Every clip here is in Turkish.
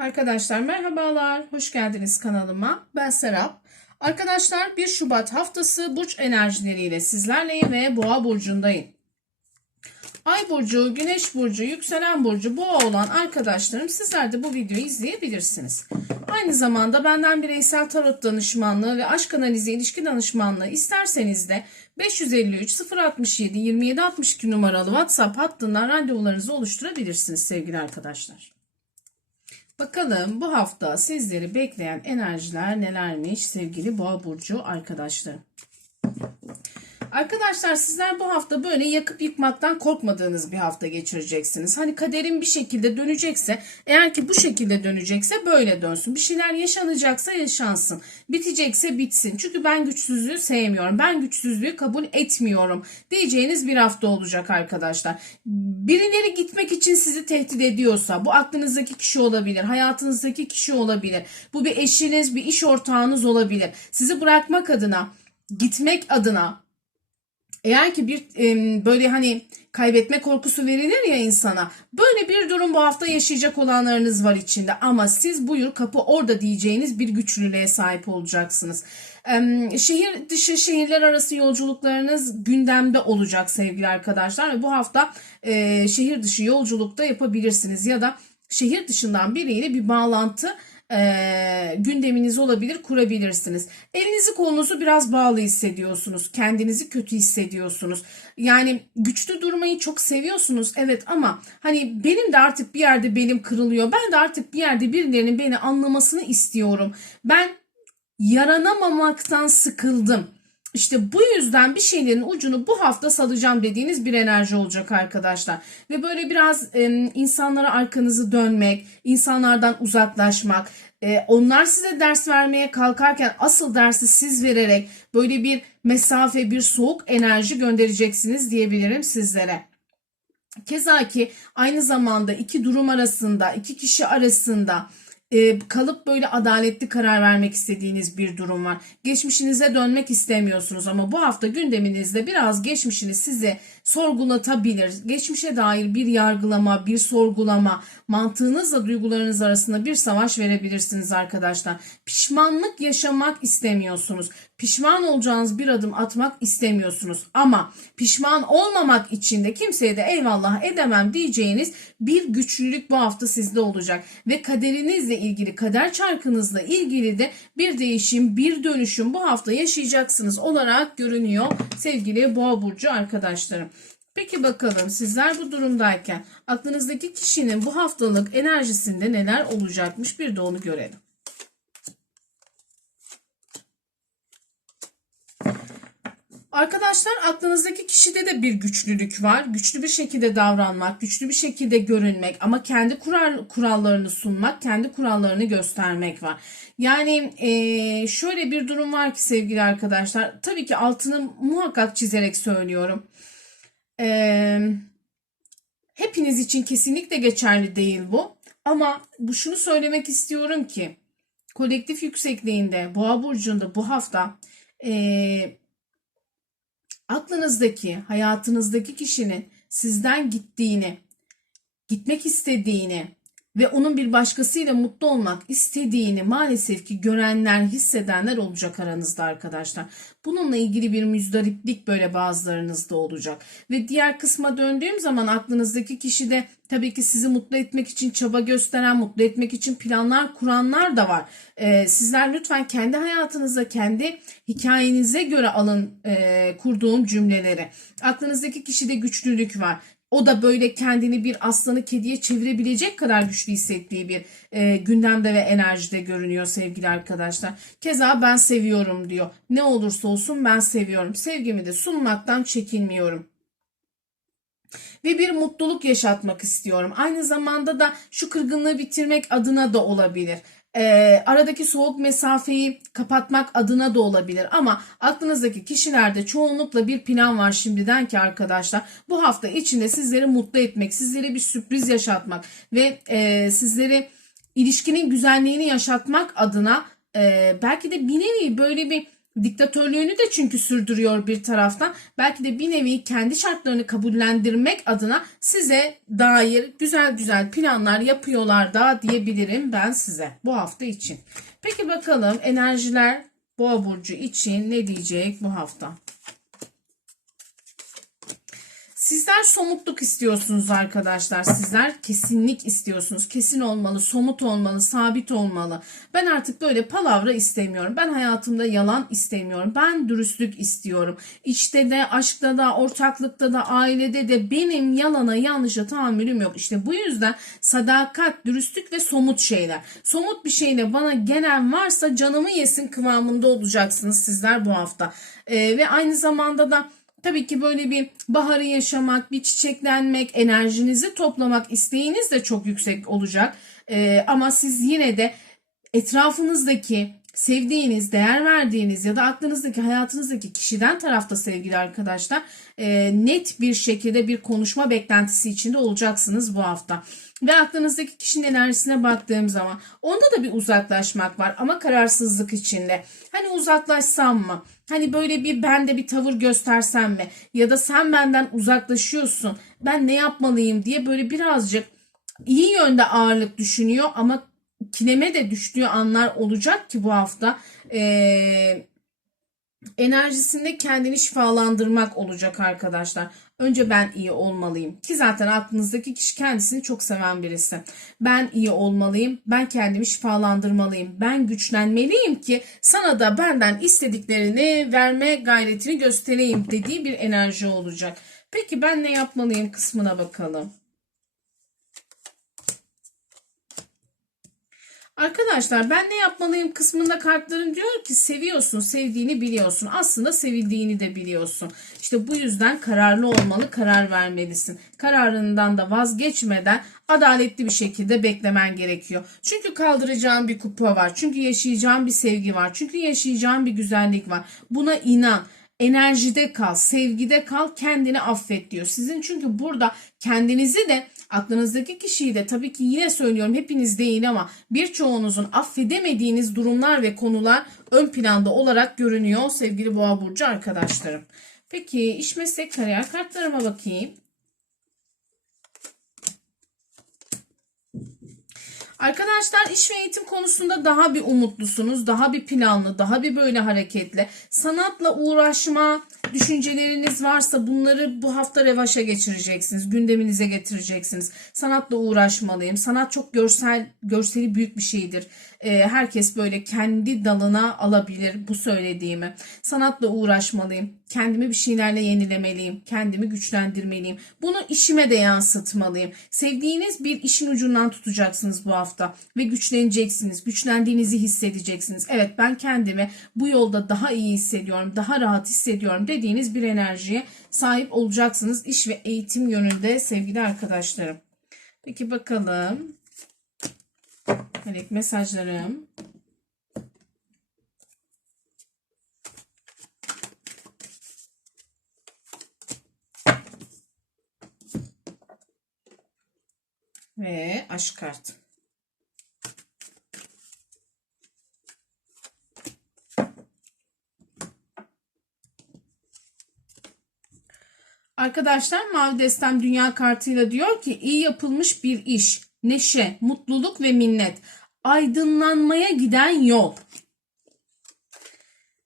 Arkadaşlar merhabalar, hoş geldiniz kanalıma. Ben Serap. Arkadaşlar 1 Şubat haftası burç enerjileriyle sizlerleyim ve Boğa burcundayım. Ay burcu, Güneş burcu, yükselen burcu Boğa olan arkadaşlarım sizler de bu videoyu izleyebilirsiniz. Aynı zamanda benden bireysel tarot danışmanlığı ve aşk analizi ilişki danışmanlığı isterseniz de 553 067 27 62 numaralı WhatsApp hattından randevularınızı oluşturabilirsiniz sevgili arkadaşlar. Bakalım bu hafta sizleri bekleyen enerjiler nelermiş sevgili Boğa burcu arkadaşlarım. Arkadaşlar sizler bu hafta böyle yakıp yıkmaktan korkmadığınız bir hafta geçireceksiniz. Hani kaderin bir şekilde dönecekse eğer ki bu şekilde dönecekse böyle dönsün. Bir şeyler yaşanacaksa yaşansın. Bitecekse bitsin. Çünkü ben güçsüzlüğü sevmiyorum. Ben güçsüzlüğü kabul etmiyorum. Diyeceğiniz bir hafta olacak arkadaşlar. Birileri gitmek için sizi tehdit ediyorsa bu aklınızdaki kişi olabilir. Hayatınızdaki kişi olabilir. Bu bir eşiniz, bir iş ortağınız olabilir. Sizi bırakmak adına, gitmek adına eğer ki bir e, böyle hani kaybetme korkusu verilir ya insana. Böyle bir durum bu hafta yaşayacak olanlarınız var içinde. Ama siz buyur kapı orada diyeceğiniz bir güçlülüğe sahip olacaksınız. E, şehir dışı şehirler arası yolculuklarınız gündemde olacak sevgili arkadaşlar. Ve bu hafta e, şehir dışı yolculukta yapabilirsiniz. Ya da şehir dışından biriyle bir bağlantı e, gündeminiz olabilir kurabilirsiniz. Elinizi kolunuzu biraz bağlı hissediyorsunuz. Kendinizi kötü hissediyorsunuz. Yani güçlü durmayı çok seviyorsunuz evet ama hani benim de artık bir yerde belim kırılıyor. Ben de artık bir yerde birilerinin beni anlamasını istiyorum. Ben yaranamamaktan sıkıldım. İşte bu yüzden bir şeylerin ucunu bu hafta salacağım dediğiniz bir enerji olacak arkadaşlar. Ve böyle biraz e, insanlara arkanızı dönmek, insanlardan uzaklaşmak, e, onlar size ders vermeye kalkarken asıl dersi siz vererek böyle bir mesafe, bir soğuk enerji göndereceksiniz diyebilirim sizlere. Keza ki aynı zamanda iki durum arasında, iki kişi arasında e, kalıp böyle adaletli karar vermek istediğiniz bir durum var. Geçmişinize dönmek istemiyorsunuz ama bu hafta gündeminizde biraz geçmişiniz sizi sorgulatabilir. Geçmişe dair bir yargılama, bir sorgulama, mantığınızla duygularınız arasında bir savaş verebilirsiniz arkadaşlar. Pişmanlık yaşamak istemiyorsunuz. Pişman olacağınız bir adım atmak istemiyorsunuz. Ama pişman olmamak için de kimseye de eyvallah edemem diyeceğiniz bir güçlülük bu hafta sizde olacak. Ve kaderinizle ilgili, kader çarkınızla ilgili de bir değişim, bir dönüşüm bu hafta yaşayacaksınız olarak görünüyor sevgili Boğa Burcu arkadaşlarım. Peki bakalım sizler bu durumdayken aklınızdaki kişinin bu haftalık enerjisinde neler olacakmış bir de onu görelim. Arkadaşlar aklınızdaki kişide de bir güçlülük var. Güçlü bir şekilde davranmak, güçlü bir şekilde görünmek ama kendi kural, kurallarını sunmak, kendi kurallarını göstermek var. Yani e, şöyle bir durum var ki sevgili arkadaşlar. Tabii ki altını muhakkak çizerek söylüyorum. E, hepiniz için kesinlikle geçerli değil bu. Ama bu şunu söylemek istiyorum ki kolektif yüksekliğinde Boğa burcunda bu hafta e, aklınızdaki, hayatınızdaki kişinin sizden gittiğini, gitmek istediğini ve onun bir başkasıyla mutlu olmak istediğini maalesef ki görenler, hissedenler olacak aranızda arkadaşlar. Bununla ilgili bir müzdariplik böyle bazılarınızda olacak. Ve diğer kısma döndüğüm zaman aklınızdaki kişi de tabii ki sizi mutlu etmek için çaba gösteren, mutlu etmek için planlar kuranlar da var. Ee, sizler lütfen kendi hayatınıza, kendi hikayenize göre alın e, kurduğum cümleleri. Aklınızdaki kişide güçlülük var. O da böyle kendini bir aslanı kediye çevirebilecek kadar güçlü hissettiği bir e, gündemde ve enerjide görünüyor sevgili arkadaşlar. Keza ben seviyorum diyor. Ne olursa olsun ben seviyorum. Sevgimi de sunmaktan çekinmiyorum ve bir mutluluk yaşatmak istiyorum. Aynı zamanda da şu kırgınlığı bitirmek adına da olabilir e, aradaki soğuk mesafeyi kapatmak adına da olabilir ama aklınızdaki kişilerde çoğunlukla bir plan var şimdiden ki arkadaşlar. Bu hafta içinde sizleri mutlu etmek, sizlere bir sürpriz yaşatmak ve e, sizleri ilişkinin güzelliğini yaşatmak adına e, belki de bir nevi böyle bir Diktatörlüğünü de çünkü sürdürüyor bir taraftan. Belki de bir nevi kendi şartlarını kabullendirmek adına size dair güzel güzel planlar yapıyorlar da diyebilirim ben size bu hafta için. Peki bakalım enerjiler Boğa burcu için ne diyecek bu hafta? Sizler somutluk istiyorsunuz arkadaşlar. Sizler kesinlik istiyorsunuz. Kesin olmalı, somut olmalı, sabit olmalı. Ben artık böyle palavra istemiyorum. Ben hayatımda yalan istemiyorum. Ben dürüstlük istiyorum. İşte de, aşkta da, ortaklıkta da, ailede de benim yalana, yanlışa tahammülüm yok. İşte bu yüzden sadakat, dürüstlük ve somut şeyler. Somut bir şeyle bana gelen varsa canımı yesin kıvamında olacaksınız sizler bu hafta. Ee, ve aynı zamanda da Tabii ki böyle bir baharı yaşamak, bir çiçeklenmek, enerjinizi toplamak isteğiniz de çok yüksek olacak. Ee, ama siz yine de etrafınızdaki sevdiğiniz, değer verdiğiniz ya da aklınızdaki, hayatınızdaki kişiden tarafta sevgili arkadaşlar e, net bir şekilde bir konuşma beklentisi içinde olacaksınız bu hafta. Ve aklınızdaki kişinin enerjisine baktığım zaman onda da bir uzaklaşmak var ama kararsızlık içinde. Hani uzaklaşsam mı? Hani böyle bir ben de bir tavır göstersem mi? Ya da sen benden uzaklaşıyorsun. Ben ne yapmalıyım diye böyle birazcık iyi yönde ağırlık düşünüyor ama kileme de düştüğü anlar olacak ki bu hafta. Ee, enerjisinde kendini şifalandırmak olacak arkadaşlar. Önce ben iyi olmalıyım. Ki zaten aklınızdaki kişi kendisini çok seven birisi. Ben iyi olmalıyım. Ben kendimi şifalandırmalıyım. Ben güçlenmeliyim ki sana da benden istediklerini verme gayretini göstereyim dediği bir enerji olacak. Peki ben ne yapmalıyım kısmına bakalım. Arkadaşlar ben ne yapmalıyım kısmında kartların diyor ki seviyorsun, sevdiğini biliyorsun. Aslında sevildiğini de biliyorsun. İşte bu yüzden kararlı olmalı, karar vermelisin. Kararından da vazgeçmeden adaletli bir şekilde beklemen gerekiyor. Çünkü kaldıracağın bir kupa var. Çünkü yaşayacağın bir sevgi var. Çünkü yaşayacağın bir güzellik var. Buna inan enerjide kal, sevgide kal, kendini affet diyor. Sizin çünkü burada kendinizi de aklınızdaki kişiyi de tabii ki yine söylüyorum hepiniz değil ama birçoğunuzun affedemediğiniz durumlar ve konular ön planda olarak görünüyor sevgili boğa burcu arkadaşlarım. Peki iş meslek kariyer kartlarıma bakayım. Arkadaşlar iş ve eğitim konusunda daha bir umutlusunuz, daha bir planlı, daha bir böyle hareketli. Sanatla uğraşma düşünceleriniz varsa bunları bu hafta revaşa geçireceksiniz, gündeminize getireceksiniz. Sanatla uğraşmalıyım. Sanat çok görsel, görseli büyük bir şeydir. Ee, herkes böyle kendi dalına alabilir bu söylediğimi. Sanatla uğraşmalıyım. Kendimi bir şeylerle yenilemeliyim. Kendimi güçlendirmeliyim. Bunu işime de yansıtmalıyım. Sevdiğiniz bir işin ucundan tutacaksınız bu hafta ve güçleneceksiniz. Güçlendiğinizi hissedeceksiniz. Evet ben kendimi bu yolda daha iyi hissediyorum, daha rahat hissediyorum dediğiniz bir enerjiye sahip olacaksınız iş ve eğitim yönünde sevgili arkadaşlarım. Peki bakalım. Melek mesajlarım. Ve aşk kartı. Arkadaşlar Mavi Destem Dünya kartıyla diyor ki iyi yapılmış bir iş, neşe, mutluluk ve minnet, aydınlanmaya giden yol.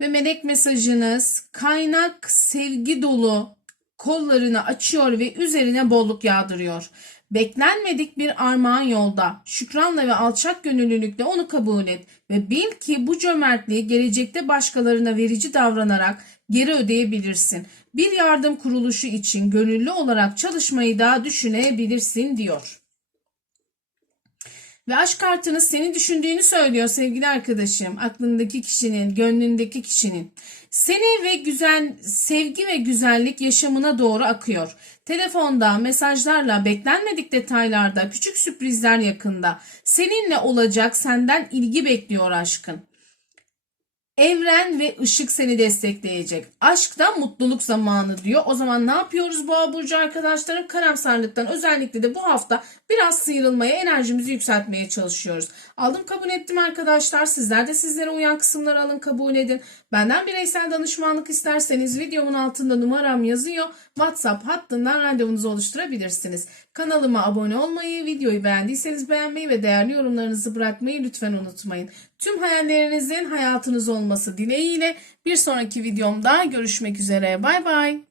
Ve melek mesajınız kaynak sevgi dolu kollarını açıyor ve üzerine bolluk yağdırıyor. Beklenmedik bir armağan yolda. Şükranla ve alçak gönüllülükle onu kabul et ve bil ki bu cömertliği gelecekte başkalarına verici davranarak geri ödeyebilirsin. Bir yardım kuruluşu için gönüllü olarak çalışmayı da düşünebilirsin diyor. Ve aşk kartınız seni düşündüğünü söylüyor sevgili arkadaşım. Aklındaki kişinin, gönlündeki kişinin. Seni ve güzel sevgi ve güzellik yaşamına doğru akıyor. Telefonda, mesajlarla, beklenmedik detaylarda, küçük sürprizler yakında. Seninle olacak, senden ilgi bekliyor aşkın. Evren ve ışık seni destekleyecek. Aşkta mutluluk zamanı diyor. O zaman ne yapıyoruz Boğa burcu arkadaşlarım? Karamsarlıktan özellikle de bu hafta biraz sıyrılmaya, enerjimizi yükseltmeye çalışıyoruz. Aldım kabul ettim arkadaşlar. Sizler de sizlere uyan kısımları alın kabul edin. Benden bireysel danışmanlık isterseniz videomun altında numaram yazıyor. WhatsApp hattından randevunuzu oluşturabilirsiniz. Kanalıma abone olmayı, videoyu beğendiyseniz beğenmeyi ve değerli yorumlarınızı bırakmayı lütfen unutmayın. Tüm hayallerinizin hayatınız olması dileğiyle bir sonraki videomda görüşmek üzere. Bay bay.